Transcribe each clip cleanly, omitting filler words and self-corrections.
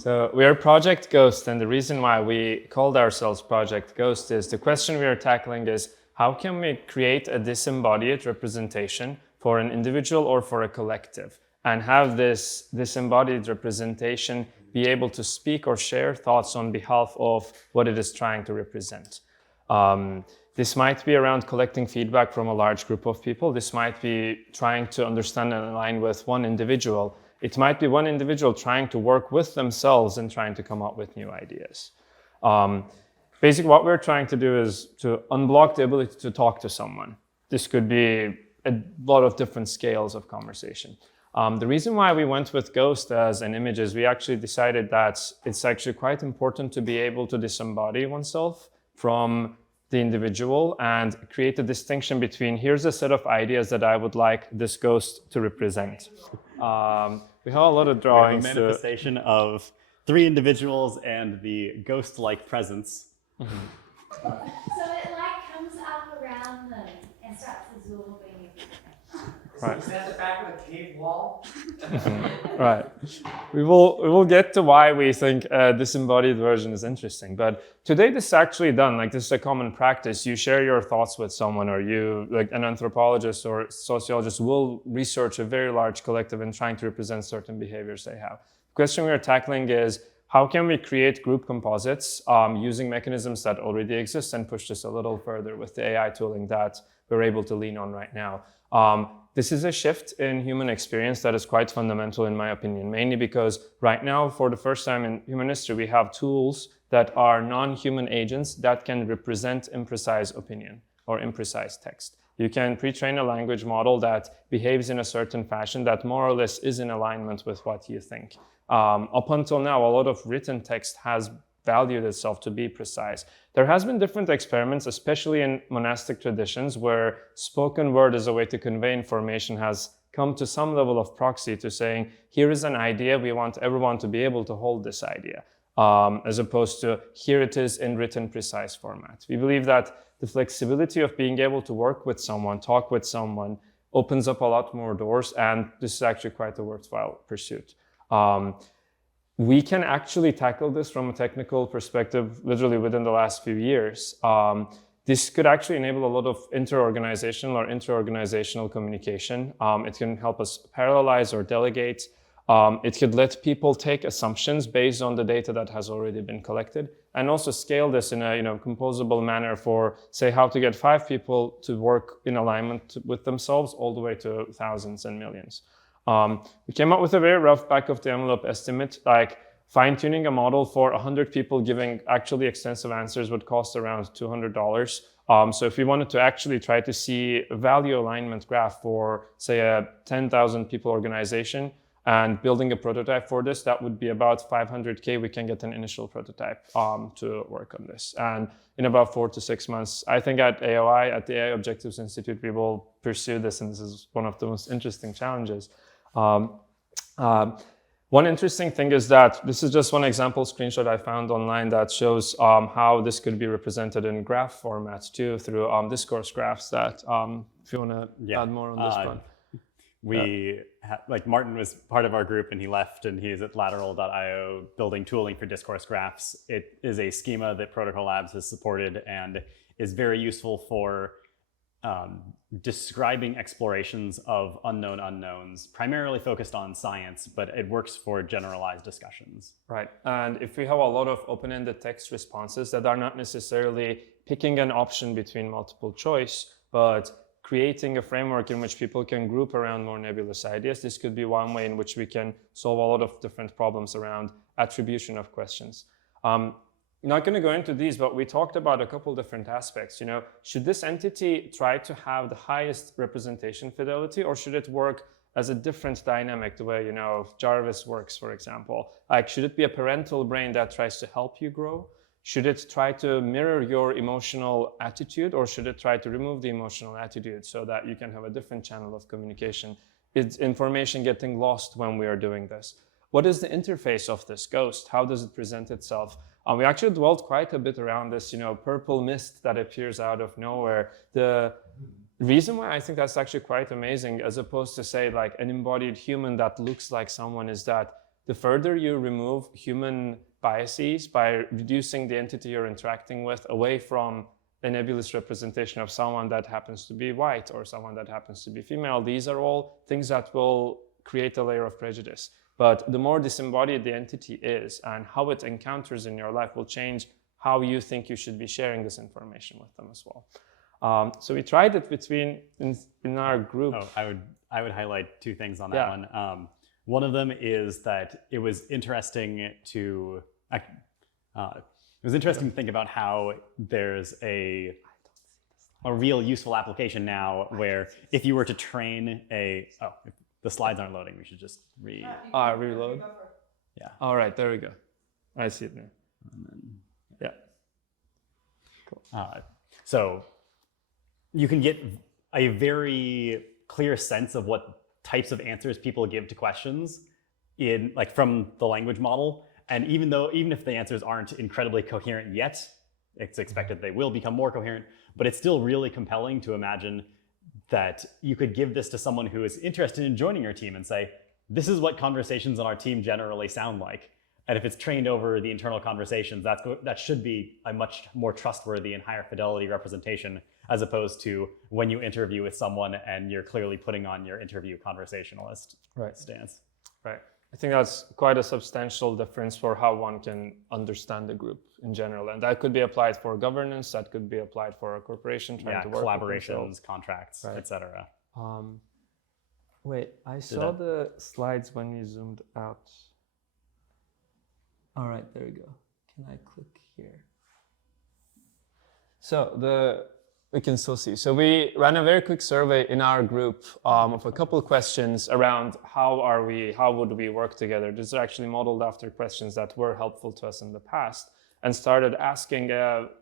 So we are Project Ghost, and the reason why we called ourselves Project Ghost is the question we are tackling is how can we create a disembodied representation for an individual or for a collective, and have this disembodied representation be able to speak or share thoughts on behalf of what it is trying to represent. This might be around collecting feedback from a large group of people. This might be trying to understand and align with one individual. It might be one individual trying to work with themselves and trying to come up with new ideas. Basically, what we're trying to do is to unblock the ability to talk to someone. This could be a lot of different scales of conversation. The reason why we went with Ghost as an image is we actually decided that it's actually quite important to be able to disembody oneself from the individual and create a distinction between here's a set of ideas that I would like this ghost to represent. We have a lot of drawings. We have a manifestation of three individuals and the ghost-like presence. So it like comes up around them and starts absorbing everything. Right. Is that the back of the cave wall? Right. We will get to why we think disembodied version is interesting. But today this is actually done. Like, this is a common practice. You share your thoughts with someone, or you, like an anthropologist or sociologist, will research a very large collective and trying to represent certain behaviors they have. The question we are tackling is how can we create group composites using mechanisms that already exist and push this a little further with the AI tooling that we're able to lean on right now. This is a shift in human experience that is quite fundamental in my opinion, mainly because right now, for the first time in human history, we have tools that are non-human agents that can represent imprecise opinion or imprecise text. You can pre-train a language model that behaves in a certain fashion that more or less is in alignment with what you think. Up until now, a lot of written text has valued itself to be precise. There has been different experiments, especially in monastic traditions, where spoken word as a way to convey information has come to some level of proxy to saying, here is an idea, we want everyone to be able to hold this idea, as opposed to here it is in written precise format. We believe that the flexibility of being able to work with someone, talk with someone, opens up a lot more doors, and this is actually quite a worthwhile pursuit. We can actually tackle this from a technical perspective literally within the last few years. This could actually enable a lot of inter-organizational or inter-organizational communication. It can help us parallelize or delegate. It could let people take assumptions based on the data that has already been collected, and also scale this in a composable manner for, say, how to get 5 people to work in alignment with themselves all the way to thousands and millions. We came up with a very rough back-of-the-envelope estimate, like fine-tuning a model for 100 people giving actually extensive answers would cost around $200. So if we wanted to actually try to see a value alignment graph for, say, a 10,000 people organization and building a prototype for this, that would be about $500K. We can get an initial prototype to work on this. And in about 4 to 6 months, I think at AOI, at the AI Objectives Institute, we will pursue this, and this is one of the most interesting challenges. One interesting thing is that this is just one example screenshot I found online that shows how this could be represented in graph format too, through Discourse graphs that, if you want to add more on this one. Like Martin was part of our group and he left, and he's at lateral.io building tooling for Discourse graphs. It is a schema that Protocol Labs has supported and is very useful for describing explorations of unknown unknowns, primarily focused on science, but it works for generalized discussions. Right, and if we have a lot of open-ended text responses that are not necessarily picking an option between multiple choice, but creating a framework in which people can group around more nebulous ideas, this could be one way in which we can solve a lot of different problems around attribution of questions. I'm not going to go into these, but we talked about a couple different aspects. Should this entity try to have the highest representation fidelity, or should it work as a different dynamic, the way, Jarvis works, for example? Like, should it be a parental brain that tries to help you grow? Should it try to mirror your emotional attitude, or should it try to remove the emotional attitude so that you can have a different channel of communication? Is information getting lost when we are doing this? What is the interface of this ghost? How does it present itself? We actually dwelt quite a bit around this, purple mist that appears out of nowhere. The reason why I think that's actually quite amazing, as opposed to, say, like an embodied human that looks like someone, is that the further you remove human biases by reducing the entity you're interacting with away from a nebulous representation of someone that happens to be white or someone that happens to be female. These are all things that will create a layer of prejudice. But the more disembodied the entity is and how it encounters in your life will change how you think you should be sharing this information with them as well. So we tried it in our group. Oh, I would highlight two things on that one. One of them is that it was interesting to think about how there's a real useful application now where if you were to train if the slides aren't loading, we should just reload. Yeah. All right, there we go. I see it now. Yeah. Cool. So you can get a very clear sense of what types of answers people give to questions from the language model. And even if the answers aren't incredibly coherent yet, it's expected they will become more coherent, but it's still really compelling to imagine that you could give this to someone who is interested in joining your team and say, this is what conversations on our team generally sound like. And if it's trained over the internal conversations, that should be a much more trustworthy and higher fidelity representation, as opposed to when you interview with someone and you're clearly putting on your interview conversationalist stance. Right. I think that's quite a substantial difference for how one can understand the group in general. And that could be applied for governance, that could be applied for a corporation trying to work collaborations, contracts, etc. Wait, I saw the slides when you zoomed out. All right, there we go. Can I click here? So we can still see. So we ran a very quick survey in our group of a couple of questions around how would we work together. This is actually modeled after questions that were helpful to us in the past, and started asking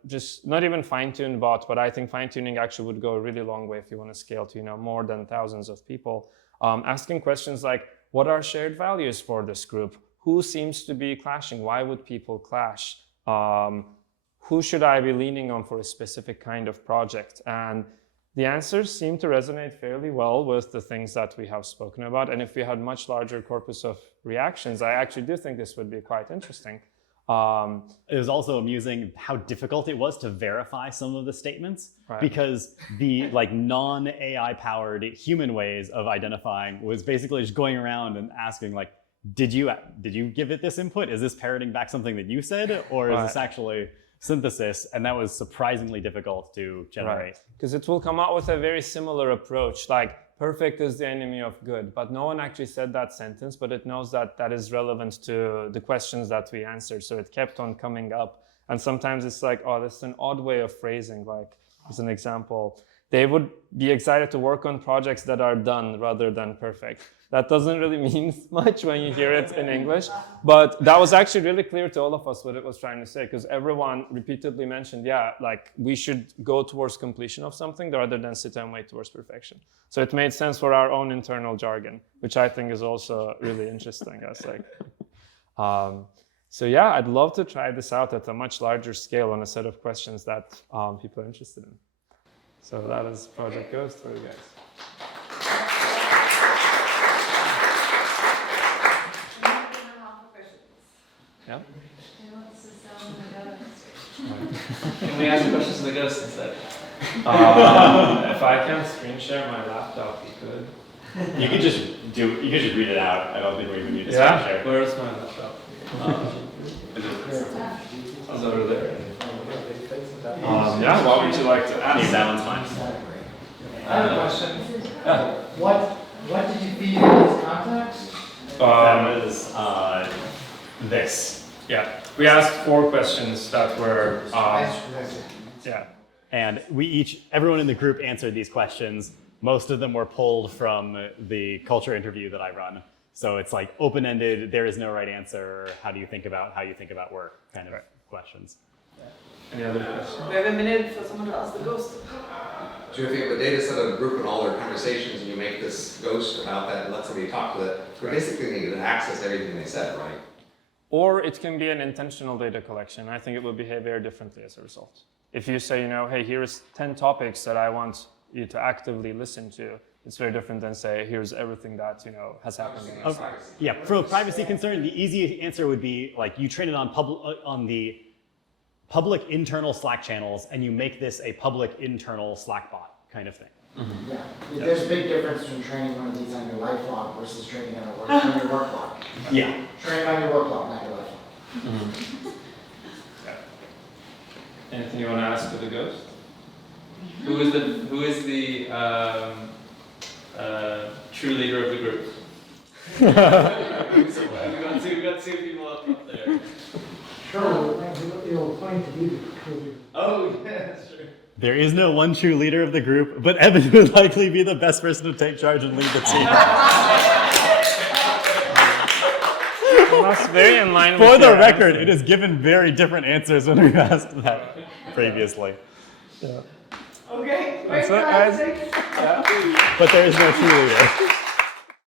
just not even fine-tuned bots, but I think fine-tuning actually would go a really long way if you want to scale to more than thousands of people. Asking questions like, what are shared values for this group? Who seems to be clashing? Why would people clash? Who should I be leaning on for a specific kind of project? And the answers seem to resonate fairly well with the things that we have spoken about. And if we had much larger corpus of reactions, I actually do think this would be quite interesting. It was also amusing how difficult it was to verify some of the statements, because the non-AI powered human ways of identifying was basically just going around and asking did you give it this input? Is this parroting back something that you said, or is this actually synthesis? And that was surprisingly difficult to generate. Because it will come out with a very similar approach, like perfect is the enemy of good, but no one actually said that sentence, but it knows that that is relevant to the questions that we answered. So it kept on coming up. And sometimes it's like, oh, this is an odd way of phrasing. Like, as an example, they would be excited to work on projects that are done rather than perfect. That doesn't really mean much when you hear it in English, but that was actually really clear to all of us what it was trying to say, because everyone repeatedly mentioned, we should go towards completion of something rather than sit and wait towards perfection. So it made sense for our own internal jargon, which I think is also really interesting. I'd love to try this out at a much larger scale on a set of questions that people are interested in. So that is Project Ghost for you guys. Yeah. Can we ask questions to the ghost instead? If I can screen share my laptop, you could. You could just read it out. I don't think we even need to screen share. Where's my laptop? It's over there. What would you like to ask? That one's fine. I have a question. What did you feed in this context? That was this. Yeah, we asked 4 questions that were, And everyone in the group answered these questions. Most of them were pulled from the culture interview that I run. So it's like open-ended, there is no right answer, how do you think about work kind of questions. Any other questions? We have a minute for someone to ask the ghost. So if you have a data set of a group and all their conversations and you make this ghost about that and let somebody talk with it, we're basically going to access everything they said, right? Or it can be an intentional data collection. I think it will behave very differently as a result. If you say, hey, here's 10 topics that I want you to actively listen to, It's very different than say, here's everything that has happened. In this. Yeah, from a privacy concern, the easy answer would be like you train it on the public internal Slack channels, and you make this a public internal Slack bot kind of thing. Yeah, there's a big difference between training one of these on your life log versus training on your work log. Yeah. Training on your work log, not your life log. Anything you want to ask of the ghost? Who is the true leader of the group? We've got two people up there. Sure, it'll claim to be the true. Oh yeah, sure. There is no one true leader of the group, but Evan would likely be the best person to take charge and lead the team. That's very in line with For the your record, answer. it has given very different answers when we asked that previously. Okay, That's it, guys. But there is no true leader.